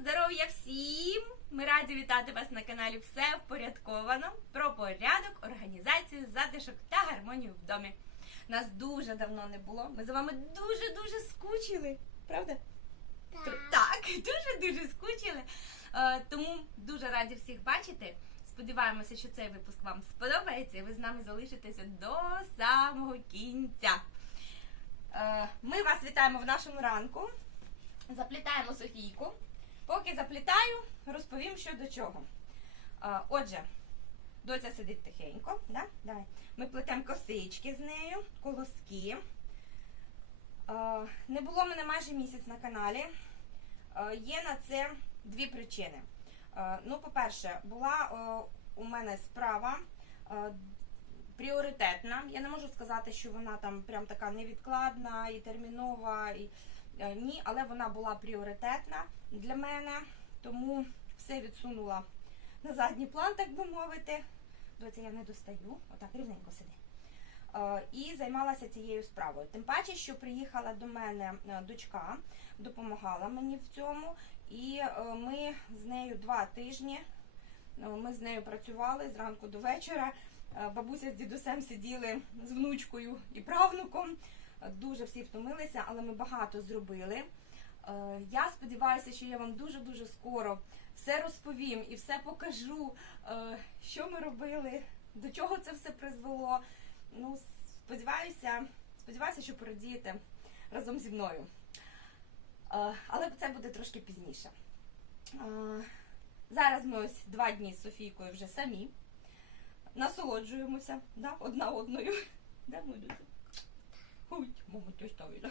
здоров'я всім! Ми раді вітати вас на каналі Все впорядковано про порядок, організацію, затишок та гармонію в домі. Нас дуже давно не було. Ми за вами дуже дуже скучили. Правда? Так, дуже дуже скучили. Е, тому дуже раді всіх бачити. Сподіваємося, що цей випуск вам сподобається і ви з нами залишитеся до самого кінця. Е, Ми вас вітаємо в нашому ранку. Заплітаємо Софійку. Поки заплітаю, розповім, що до чого. Отже, доця сидить тихенько. Да? Давай. Ми плетемо косички з нею, колоски. Не було мене майже місяць на каналі. Є на це дві причини. Ну, по-перше, була у мене справа пріоритетна. Я не можу сказати, що вона там прям така невідкладна і термінова. І, е, ні, але вона була пріоритетна для мене, тому все відсунула на задній план, так би мовити. Доця, я не достаю, отак рівненько сиди. Е, І займалася цією справою. Тим паче, що приїхала до мене е, дочка, допомагала мені в цьому, і е, ми з нею два тижні. Ми з нею працювали зранку до вечора. Бабуся з дідусем сиділи з внучкою і правнуком. Дуже всі втомилися, але ми багато зробили. Е, Я сподіваюся, що я вам дуже-дуже скоро все розповім і все покажу, е, що ми робили, до чого це все призвело. Ну, сподіваюся, сподіваюся, що порадієте разом зі мною. Е, Але це буде трошки пізніше. Зараз ми ось два дні з Софійкою вже самі. Насолоджуємося да, одна одною. Да, мою дитину? Ой, мама тьось ставила.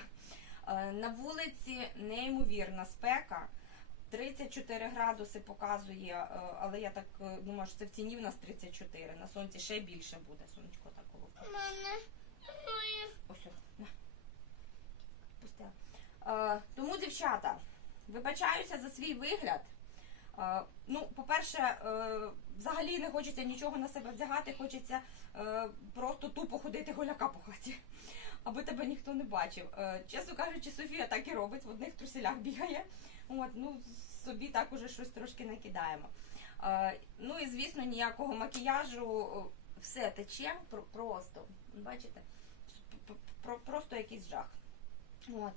Е, На вулиці неймовірна спека. 34 градуси показує, е, але я так е, думаю, що це в тіні в нас 34. На сонці ще більше буде. Сонечко так коло. Мене. Ось. Пустила. Тому, дівчата, вибачаюся за свій вигляд. Ну, по-перше, взагалі не хочеться нічого на себе вдягати, хочеться просто тупо ходити голяка по хаті, аби тебе ніхто не бачив. Е, чесно кажучи, Софія так і робить, в одних труселях бігає. От, ну, собі так уже щось трошки накидаємо. Е, ну і звісно, ніякого макіяжу, е, все тече просто. Бачите? Просто якийсь жах. От.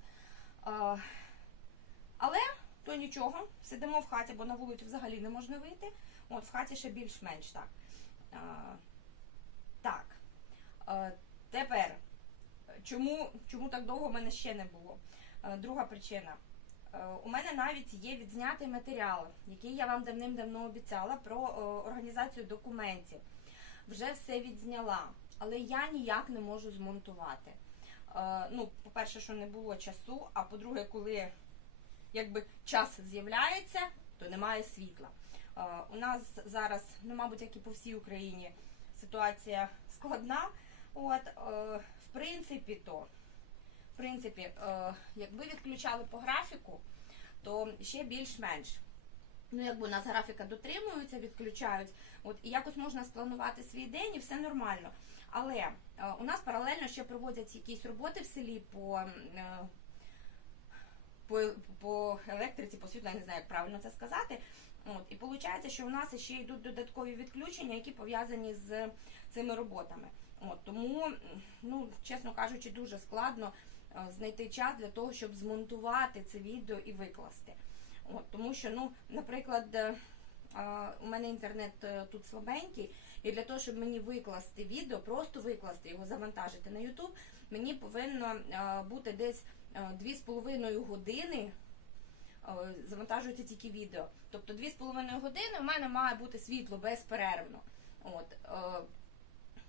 Але то нічого, сидимо в хаті, бо на вулицю взагалі не можна вийти. От в хаті ще більш-менш так. Е, так. Е, тепер, чому, чому так довго в мене ще не було? Е, друга причина. Е, У мене навіть є відзнятий матеріал, який я вам давним-давно обіцяла про е, організацію документів. Вже все відзняла, але я ніяк не можу змонтувати. Ну, по-перше, що не було часу, а по-друге, коли якби час з'являється, то немає світла. У нас зараз, ну, мабуть, як і по всій Україні, ситуація складна. От, принципі, то в принципі, е, якби відключали по графіку, то ще більш-менш. Ну, якби у нас графіка дотримується, відключають, от і якось можна спланувати свій день і все нормально. Але е, у нас паралельно ще проводять якісь роботи в селі по, е, по, по електриці, по світлу, я не знаю, як правильно це сказати. От, і виходить, що у нас ще йдуть додаткові відключення, які пов'язані з цими роботами. От, тому, ну, чесно кажучи, дуже складно е, знайти час для того, щоб змонтувати це відео і викласти. От, тому що, ну, наприклад, е, у мене інтернет е, тут слабенький, і для того, щоб мені викласти відео, просто викласти його, завантажити на YouTube, мені повинно бути десь е, 2,5 години. Завантажується тільки відео. Тобто 2,5 години у мене має бути світло безперервно. От,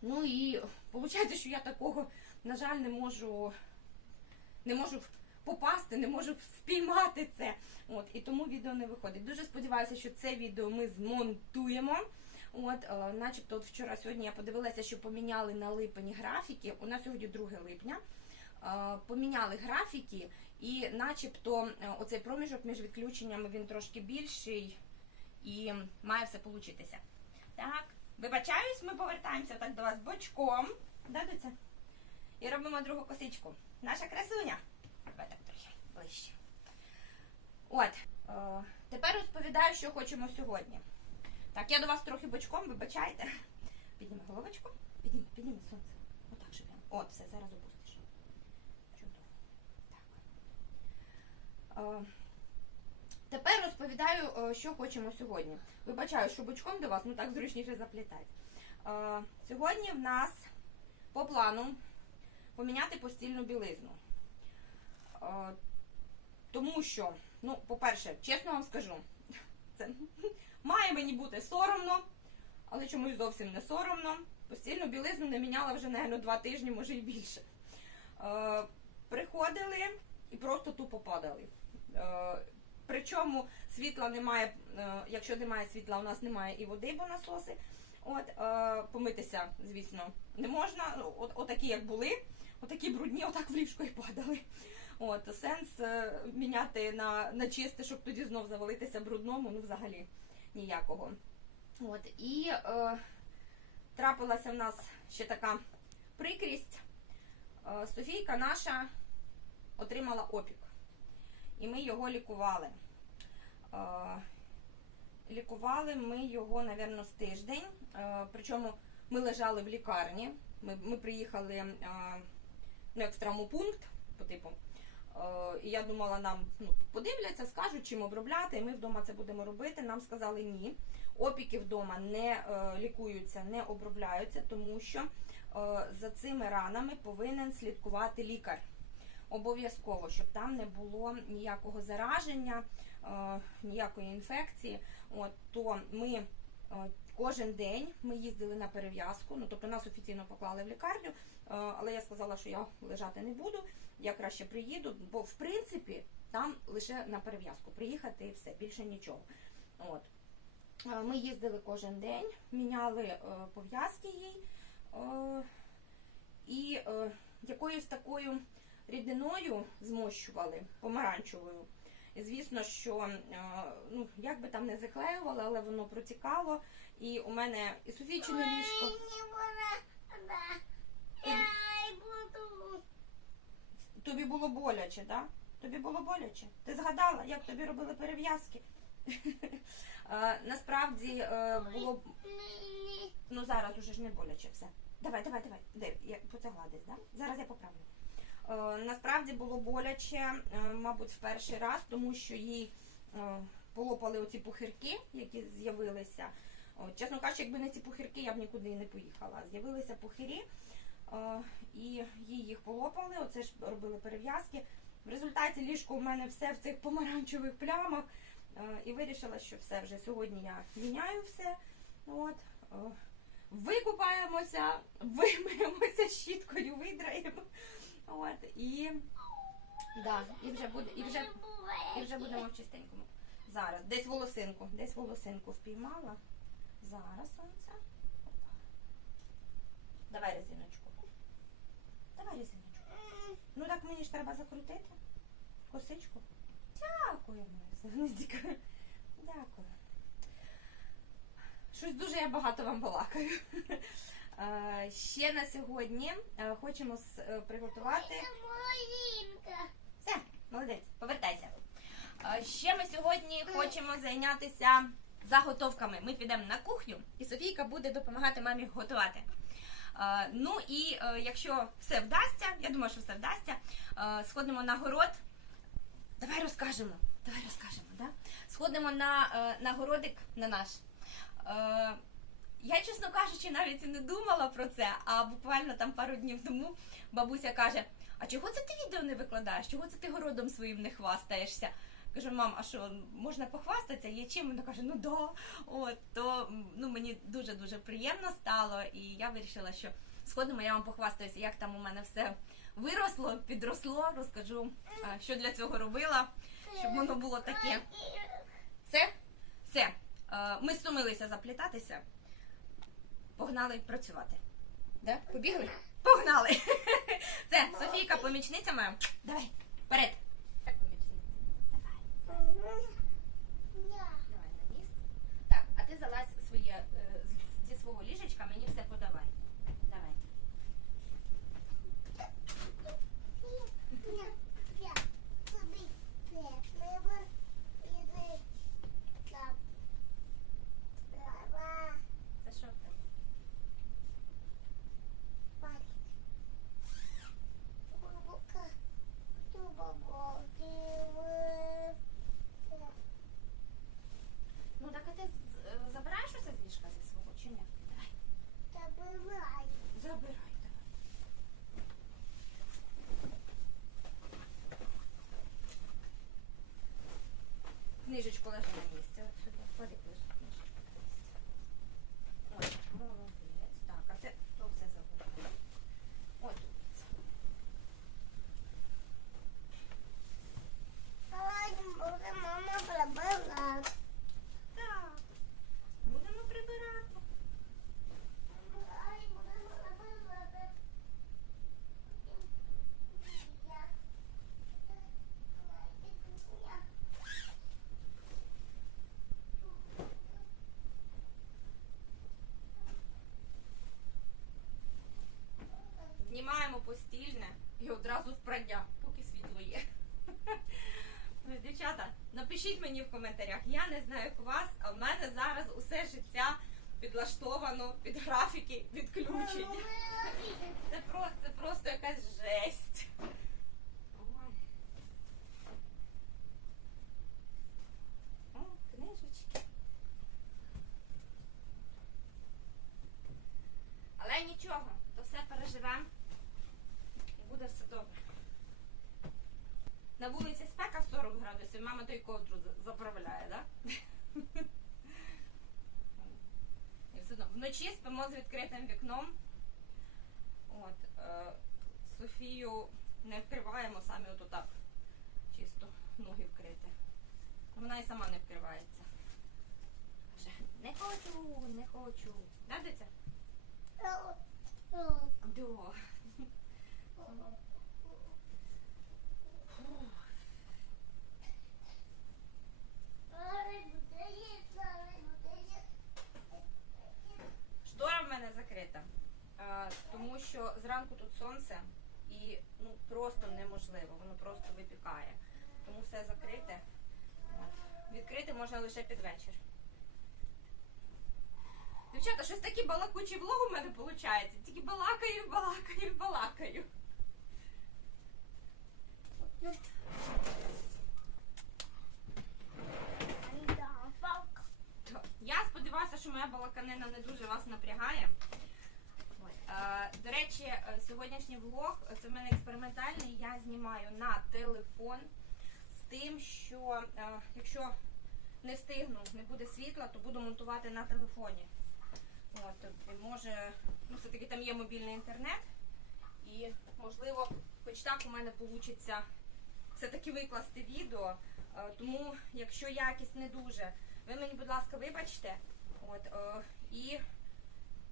ну і виходить, що я такого, на жаль, не можу, не можу попасти, не можу впіймати це. От, і тому відео не виходить. Дуже сподіваюся, що це відео ми змонтуємо. От, е, начебто, от вчора сьогодні я подивилася, що поміняли на липень графіки. У нас сьогодні 2 липня. Е, поміняли графіки, і начебто е, оцей проміжок між відключеннями він трошки більший і має все получитися. Так, вибачаюсь, ми повертаємося так до вас бочком. Да? І робимо другу косичку. Наша красуня. Давай так трохи ближче. От. Е, тепер розповідаю, що хочемо сьогодні. Так, я до вас трохи бочком, вибачайте. Підніми головочку. Підніми, підніми сонце. Отак же прямо. От, все, зараз опустиш. Чудово. Так. Е, тепер розповідаю, е, що хочемо сьогодні. Вибачаю, що бочком до вас, ну так зручніше заплітати. Е, сьогодні в нас по плану поміняти постільну білизну. Е, тому що, ну, по-перше, чесно вам скажу, це має мені бути соромно, але чомусь зовсім не соромно. Постільну білизну не міняла вже, напевно, два тижні, може і більше. Приходили і просто тупо падали. Причому світла немає, е, якщо немає світла, у нас немає і води, бо насоси. От, е, помитися, звісно, не можна. От, отакі, як були, отакі брудні, отак в ліжко і падали. От, сенс е, міняти на, на чисте, щоб тоді знов завалитися брудному, ну взагалі ніякого. От, і е, трапилася в нас ще така прикрість. Е, Софійка наша отримала опік. І ми його лікували. Е, лікували ми його, напевно, з тиждень. Е, причому ми лежали в лікарні. Ми, ми приїхали е, ну, як в травмопункт, по типу. І я думала, нам ну, подивляться, скажуть, чим обробляти, і ми вдома це будемо робити. Нам сказали ні. Опіки вдома не лікуються, не обробляються, тому що за цими ранами повинен слідкувати лікар. Обов'язково, щоб там не було ніякого зараження, е, ніякої інфекції. От, то ми е, кожен день ми їздили на перев'язку. Ну тобто нас офіційно поклали в лікарню, е, але я сказала, що я лежати не буду. Я краще приїду, бо в принципі там лише на перев'язку приїхати і все, більше нічого. От. Ми їздили кожен день, міняли пов'язки їй і якоюсь такою рідиною змощували, помаранчевою. І звісно, що е, ну, як би там не заклеювали, але воно протікало. І у мене і Софійчине ліжко. Тобі було боляче, так? Тобі було боляче? Ти згадала, як тобі робили перев'язки? Е, Насправді е, було ну зараз уже ж не боляче все. Давай, давай, давай. Де я потягла десь, да? Зараз я поправлю. Е, насправді було боляче, е, мабуть, в перший раз, тому що їй е, полопали оці пухирки, які з'явилися. Чесно кажучи, якби не ці пухирки, я б нікуди не поїхала. З'явилися пухирі, і їй їх полопали. Оце ж робили перев'язки. В результаті ліжко у мене все в цих помаранчевих плямах. І вирішила, що все вже сьогодні я міняю все. От. Викупаємося, вимиємося щіткою, видраємо. От. І, да, і вже буде, і вже, і вже будемо в чистенькому. Зараз. Десь волосинку. Десь волосинку впіймала. Зараз сонце. Давай резиночку. Давай резиночку. Ну так мені ж треба закрутити. Косичку. Дякую, сонечко. Дякую. Щось дуже я багато вам балакаю. Е, Ще на сьогодні е, хочемо е, приготувати. Малинка. Все, молодець, повертайся. Ще ми сьогодні хочемо зайнятися заготовками. Ми підемо на кухню, і Софійка буде допомагати мамі готувати. Ну і якщо все вдасться, я думаю, що все вдасться, сходимо на город. Давай розкажемо. Давай розкажемо, да? Сходимо на, на городик на наш. Я, чесно кажучи, навіть і не думала про це, а буквально там пару днів тому бабуся каже: А чого це ти відео не викладаєш? Чого це ти городом своїм не хвастаєшся? Кажу, мам, а що, можна похвастатися? Є чим? Вона каже, ну да. От, то ну, мені дуже-дуже приємно стало, і я вирішила, що сходимо, я вам похвастаюся, як там у мене все виросло, підросло, розкажу, що для цього робила, щоб воно було таке. Все? Все. Е, Ми стомилися заплітатися. Погнали працювати. Да? Побігли? Погнали! Це Софійка, помічниця моя. Давай, вперед. Давай. Давай на. Так, а ти залазь своє, е, з- зі свого ліжечка, мені все подавай. Давай. Книжечку лежи на місце. От сюди. Клади книжечку книжечку на місце. Ой, молодець. Так, а це то все забула. От тут. Давай, буде мама прибила. Так. Будемо прибирати. Давай, будемо прибирати. Я. Я. Знімаємо постільне і одразу впрання, поки світло є. Ну, Дівчата, напишіть мені в коментарях. Я не знаю, як у вас, а в мене зараз усе життя підлаштовано під графіки відключень. Це просто, це просто якась жесть. О, книжечки. Але нічого, то все переживемо і буде все добре. На вулиці спека 40 градусів, мама той ковдру заправляє, так? Да? І все одно. Вночі спимо з відкритим вікном. От, е, Софію не вкриваємо самі от отак. Чисто ноги вкрити. Вона і сама не вкривається. Каже, не хочу, не хочу. Да, дитя? Да. Штора в мене закрита, тому що зранку тут сонце і ну просто неможливо, воно просто випікає. Тому все закрите. Відкрити можна лише під вечір. Дівчата, щось такі балакучі влог у мене виходить. Тільки балакаю, балакаю, балакаю. Так. Я сподіваюся, що моя балаканина не дуже вас напрягає. Е, До речі, е, сьогоднішній влог е, це в мене експериментальний. Я знімаю на телефон з тим, що якщо не встигну, не буде світла, то буду монтувати на телефоні. От, може, ну, все-таки там є мобільний інтернет, і можливо, хоч так у мене вийде все-таки викласти відео. Тому, якщо якість не дуже, ви мені, будь ласка, вибачте. От, е, і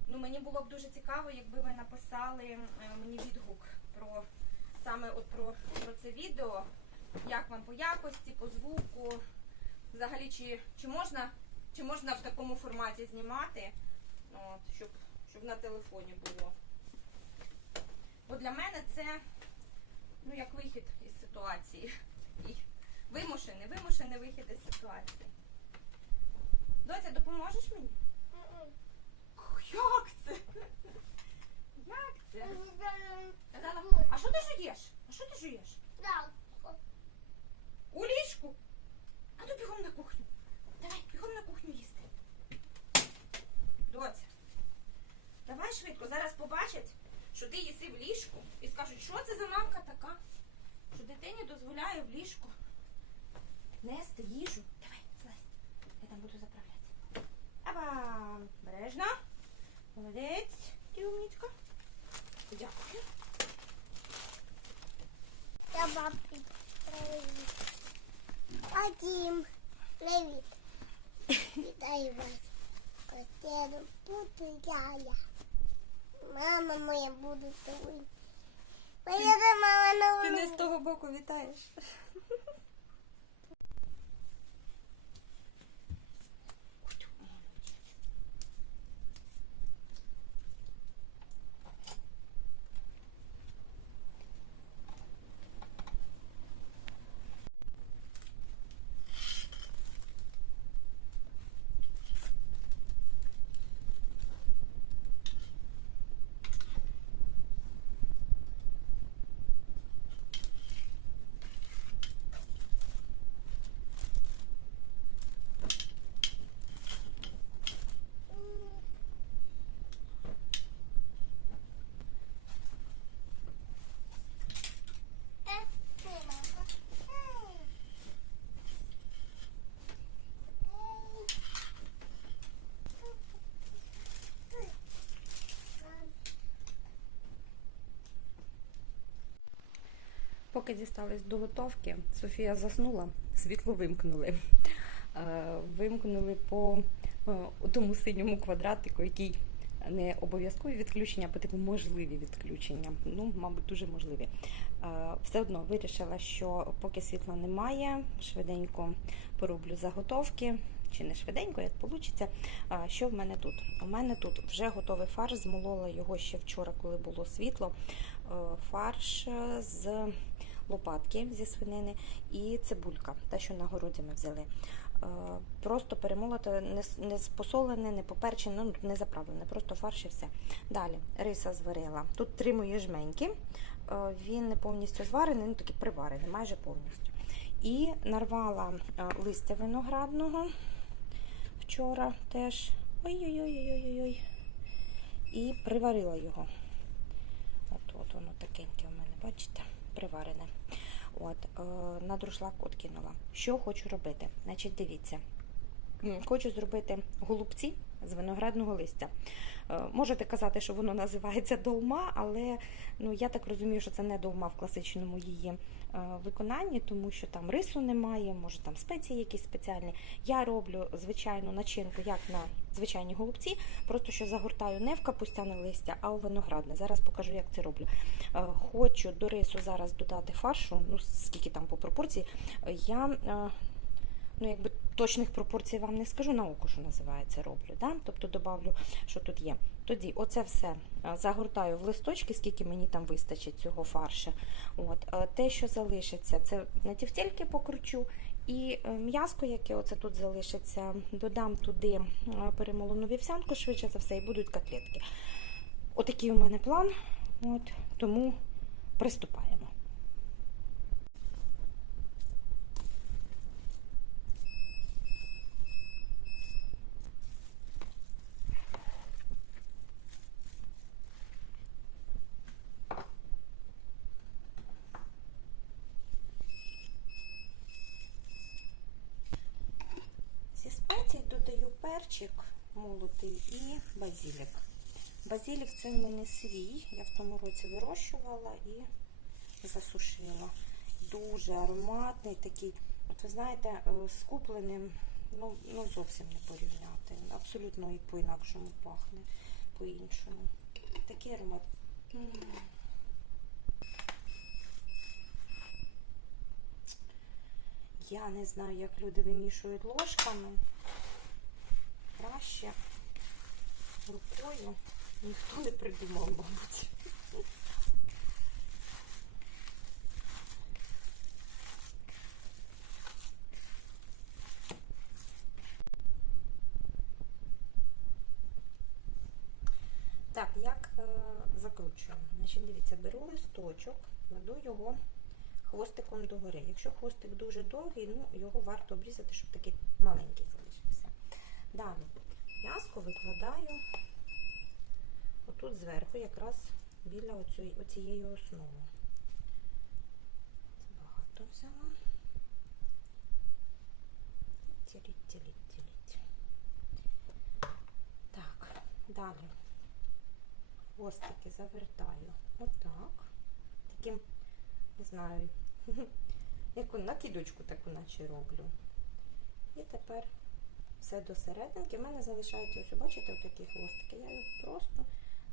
ну, мені було б дуже цікаво, якби ви написали е, мені відгук про саме от про, про це відео, як вам по якості, по звуку, взагалі, чи, чи, можна, чи можна в такому форматі знімати, от, щоб, щоб на телефоні було. Бо для мене це ну, як вихід із ситуації. Вимушений, вимушений вихід із ситуації. Доця, допоможеш мені? Як це? Як це? Казала, а що ти жуєш? А що ти жуєш? У ліжку? А ну бігом на кухню. Давай, бігом на кухню їсти. Доця, давай швидко, зараз побачать, що ти їси в ліжку і скажуть, що це за мамка така, що дитині дозволяє в ліжку нести їжу. Давай, злазь. Я там буду заправляти. Аба, бережно. Молодець. Ти умнічка. Дякую. Я бабки. Привіт. Вадим, привіт. Вітаю вас. Котяру буду я. Мама моя буде тобою. Моя мама на Ти не з того боку вітаєш. Поки дістались до готовки, Софія заснула, світло вимкнули. Е, Вимкнули по е, тому синьому квадратику, який не обов'язкові відключення, а типу можливі відключення. Ну, мабуть, дуже можливі. Е, Все одно вирішила, що поки світла немає, швиденько пороблю заготовки. Чи не швиденько, як вийде. Що в мене тут? У мене тут вже готовий фарш, змолола його ще вчора, коли було світло. Фарш з лопатки зі свинини і цибулька, та, що на городі ми взяли. Е, Просто перемолоте, не посолене, не поперчене, ну, не заправлене, просто фарш і все. Далі риса зварила. Тут три мої жменьки. Е, Він не повністю зварений, ну такий приварений, майже повністю. І нарвала е, листя виноградного вчора теж. Ой-ой-ой-ой-ой. І приварила його. От, от воно такеньке у мене, бачите, приварене. От, е, на друшлак откинула. Що хочу робити? Значить, дивіться. Хочу зробити голубці з виноградного листя. Е, Можете казати, що воно називається долма, але ну, я так розумію, що це не долма в класичному її е, виконанні, тому що там рису немає, може там спеції якісь спеціальні. Я роблю звичайну начинку, як на звичайні голубці, просто що загортаю не в капустяне листя, а у виноградне. Зараз покажу, як це роблю. Е, Хочу до рису зараз додати фаршу, ну скільки там по пропорції. Я ну, якби точних пропорцій вам не скажу, на око, що називається, роблю. Да? Тобто добавлю, що тут є. Тоді оце все е, загортаю в листочки, скільки мені там вистачить цього фарша. От. е, Те, що залишиться, це на тівтельки покручу. І е, м'яско, яке оце тут залишиться, додам туди перемолену вівсянку, швидше за все, і будуть котлетки. Отакий у мене план. От, тому приступаємо. Базілік. Базілік це в мене свій. Я в тому році вирощувала і засушила. Дуже ароматний такий. От ви знаєте, е, з купленим ну, ну зовсім не порівняти. Абсолютно і по-інакшому пахне, по-іншому. Такий аромат. Я не знаю, як люди вимішують ложками. Краще рукою ніхто не придумав, мабуть. Так, як е? Значить, дивіться, беру листочок, кладу його хвостиком догори. Якщо хвостик дуже довгий, ну його варто обрізати, щоб такий маленький залишився. Далі м'яско викладаю отут зверху, якраз біля оцієї основи. Це багато взяла. Тіліть, тіліть, тіліть. Так, далі хвостики завертаю отак. Таким, не знаю, яку накидочку таку наче роблю. І тепер все до серединки. У мене залишаються, ось бачите, отакі хвостики. Я їх просто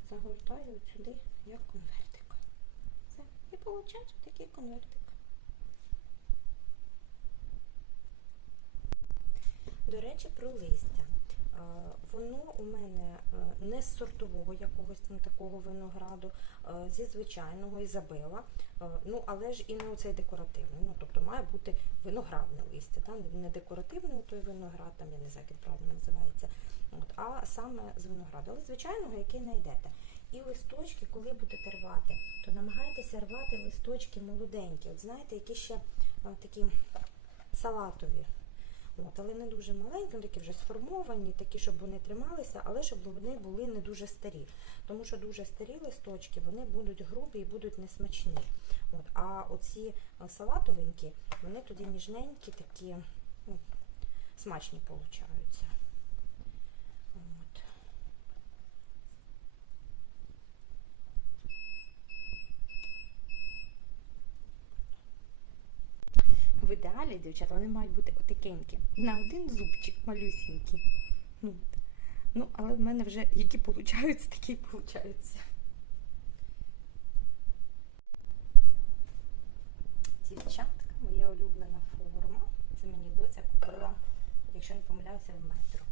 загортаю сюди, як конвертик. Все. І виходить такий конвертик. До речі, про листя. Воно у мене е, не з сортового якогось там такого винограду, е, зі звичайного Ізабела. Е, Ну, але ж і не оцей декоративний. Ну, тобто має бути виноградне листя, там не декоративний той виноград, там я не знаю, як правильно називається. От, а саме з винограду, але звичайного, який знайдете. І листочки, коли будете рвати, то намагайтеся рвати листочки молоденькі. От знаєте, які ще такі салатові. От, але не дуже маленькі, такі вже сформовані, такі, щоб вони трималися, але щоб вони були не дуже старі. Тому що дуже старі листочки вони будуть грубі і будуть несмачні. От, а оці салатовенькі, вони тоді ніжненькі, такі ну, смачні получаються. От. Ідеалі, дівчата, вони мають бути отакенькі. На один зубчик малюсінький. Ну, ну, але в мене вже які получаються, такі й получаються. Дівчатка, моя улюблена форма. Це мені доця купила, якщо не помиляюся, в метро.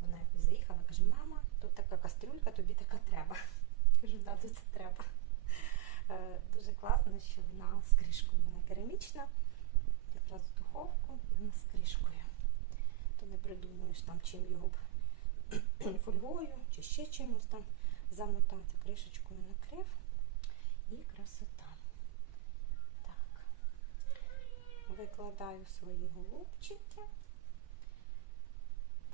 Вона якось заїхала, каже, мама, тут така кастрюлька, тобі така треба. Кажу, да, тут це треба. Е, Дуже класно, що вона з кришкою. Вона керамічна, якраз в духовку, з кришкою. То не придумаєш там, чим його б фольгою чи ще чимось там замотати. Кришечкою накрив і красота. Так. Викладаю свої голубчики.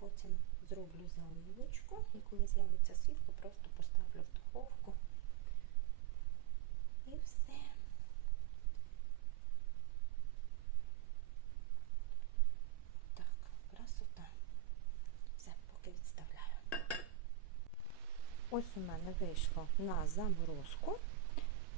Потім зроблю заливочку. І коли з'явиться світло, просто поставлю в духовку. І все. Так, красота. Все, поки відставляю. Ось у мене вийшло на заморозку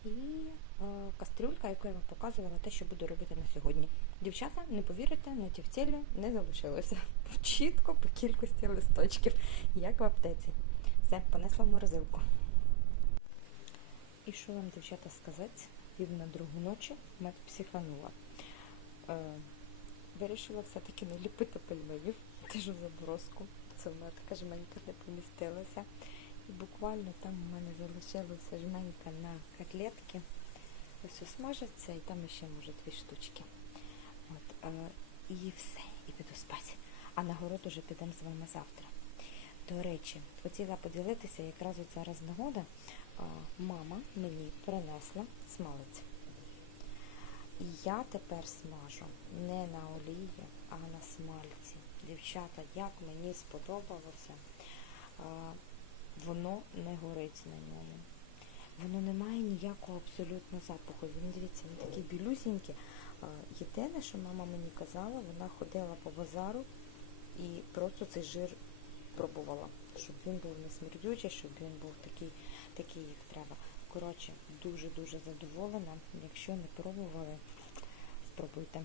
і е, кастрюлька, яку я вам показувала, те, що буду робити на сьогодні. Дівчата, не повірите, на ті в тілі не залишилося. Чітко по кількості листочків, як в аптеці. Все, понесла в морозилку. І що вам, дівчата, сказати? Пів на другу ночі мать психанула. Е, вирішила все-таки не ліпити пельменів, теж у заморозку. Це в мене така жменька не помістилася. І буквально там у мене залишилося жменька на котлетки. Ось осмажиться і там ще може дві штучки. От, е, і все, і піду спати. А на город уже підемо з вами завтра. До речі, хотіла поділитися, якраз от зараз нагода. А, мама мені принесла смалець. І я тепер смажу не на олії, а на смальці. Дівчата, як мені сподобалося, а, воно не горить на ньому. Воно не має ніякого абсолютно запаху. Він дивіться, він такий білюсінький. Єдине, що мама мені казала, вона ходила по базару і просто цей жир пробувала, щоб він був не смердючий, щоб він був такий, такий, як треба. Коротше, дуже-дуже задоволена. Якщо не пробували, спробуйте.